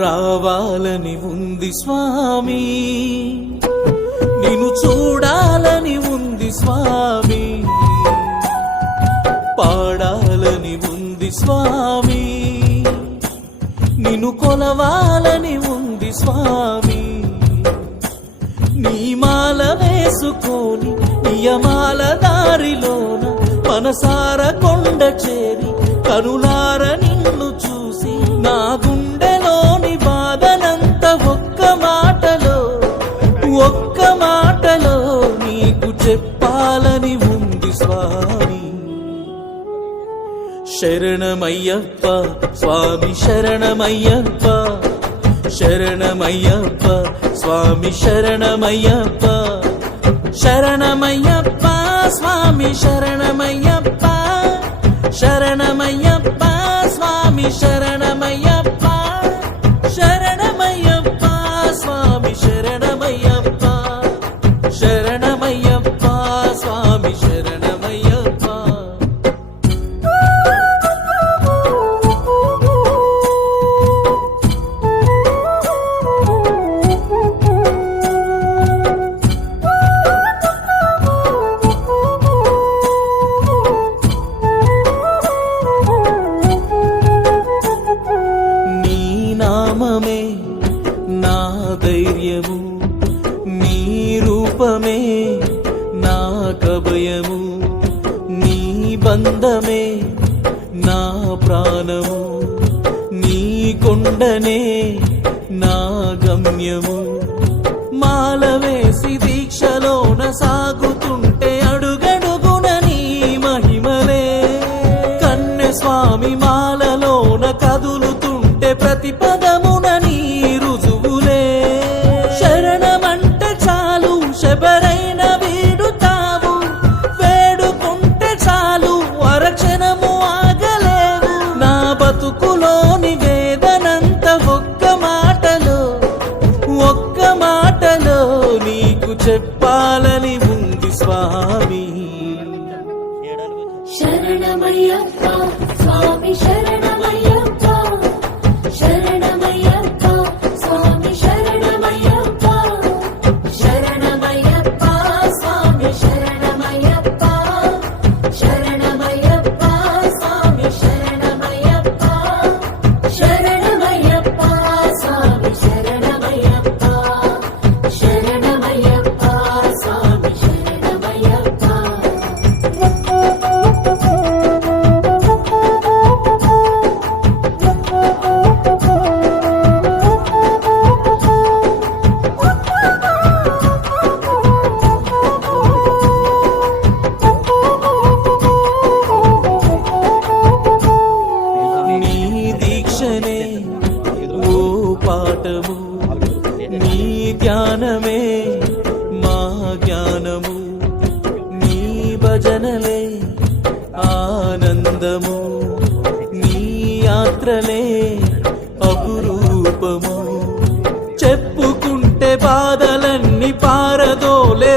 రావాలని ఉంది స్వామి, నిన్ను చూడాలని ఉంది స్వామి, పాడాలని ఉంది స్వామి, నిన్ను కొలవాలని ఉంది స్వామి. నీ మాల వేసుకొని నియమాల దారిలోన మనసార కొండ చేరి కనులార నిన్ను చూసి నా గుండెలోని బాధనంత ఒక్క మాటలో నీకు చెప్పాలని ఉంది స్వామి. శరణమయ్యప్ప స్వామి శరణమయ్యప్ప, శరణమయ్యప్ప స్వామి శరణమయ్యప్ప, శరణమయ్యప్ప స్వామి శరణమయ్యప్ప, శరణమయ్యప్ప స్వామి శరణమయ్యప్ప, శరణమయ్యప్ప స్వామి శరణమయ్యప్ప, శరణమయ్యప్ప స్వామి శరణమయ్యప్ప. నామమే నా ధైర్యము, నీ రూపమే నా కభయము, నీ బంధమే నా ప్రాణము, నీ కొండనే నా గమ్యము. మాల వేసి దీక్షలోన సాగుతుంటే అడుగడుగున నీ మహిమలే, కన్నె స్వామి మాలలోన కదులుతుంటే ప్రతి పదమున నీ రుజువులే. శరణమంటే చాలు శబరైన వీడుతావు, వేడుకుంటే చాలు అరక్షణము ఆగలేవు. నా బతుకులోని వేదనంత ఒక్క మాటలో నీకు చెప్పాలని ఉంది స్వామి. శరణమయ్యప్ప స్వామి శరణమయ్యప్ప, శరణమయ్యప్ప స్వామి శరణమయ్యప్ప, శరణమయ్యప్ప స్వామి శరణమయ్యప్ప, శరణమయ్యప్ప స్వామి శరణమయ్యప్ప, శరణమయ్యప్ప స్వామి శరణమయ్యప్ప, శరణమయ్యప్ప స్వామి శరణమయ్యప్ప. నీ దీక్షనే ఓ పాఠము, నీ ధ్యానమే మా జ్ఞానము, నీ భజనలే ఆనందము, నీ యాత్రలే అపురూపము. చెప్పుకుంటే బాధలన్నీ పారదోలే